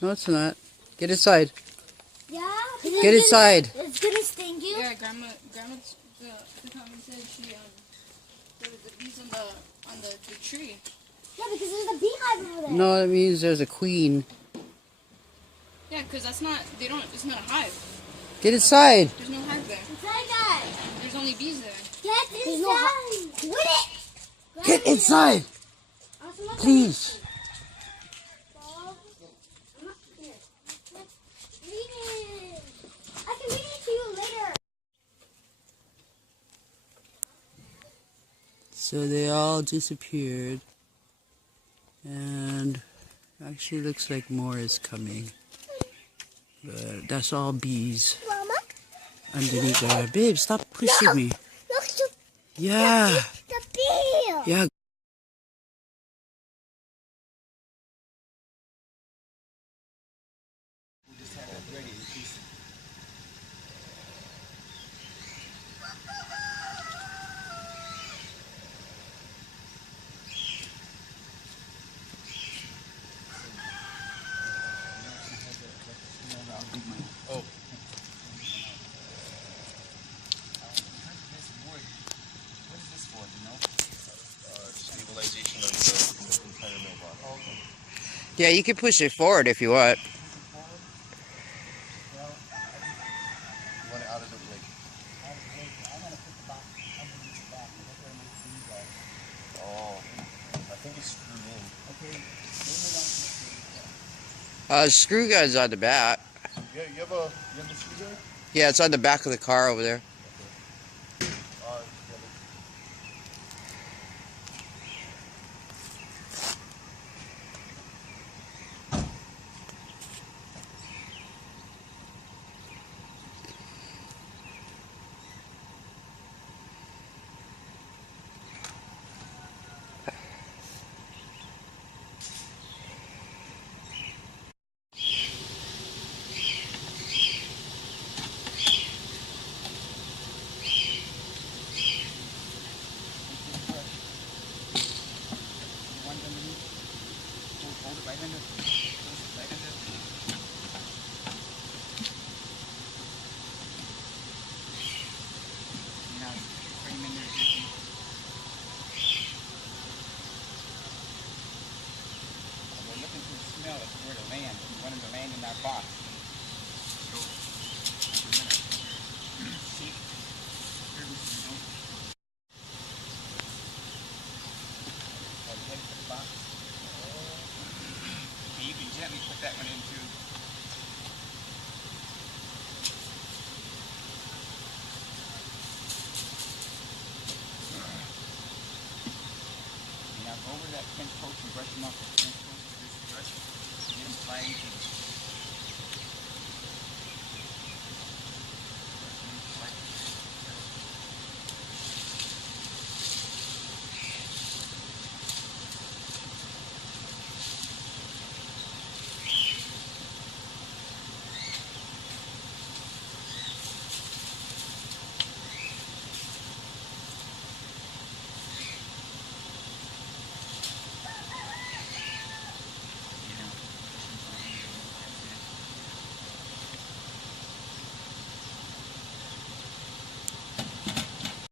No, it's not. Get inside. Yeah? Get inside. It's gonna sting you? Yeah, Grandma the comment said there was the bees on the tree. Yeah, because there's a beehive over there. No, that means there's a queen. Yeah, because it's not a hive. Get inside. There's no hive there. Inside, guys. There's only bees there. Get inside. Quit it. Get inside. Please. I can read it to you later. So they all disappeared. And actually looks like more is coming. But that's all bees. Mama? Underneath there. Babe, stop pushing me. Look, Yeah. the bee. Yeah. Yeah, you can push it forward if you want. Screw gun's on the back. Yeah, you have the screw gun? Yeah, it's on the back of the car over there. Where to land. We wanted to land in that box. You can gently put that one in too. Now go over that fence post and brush them off the fence post with this brush. Get them flying to the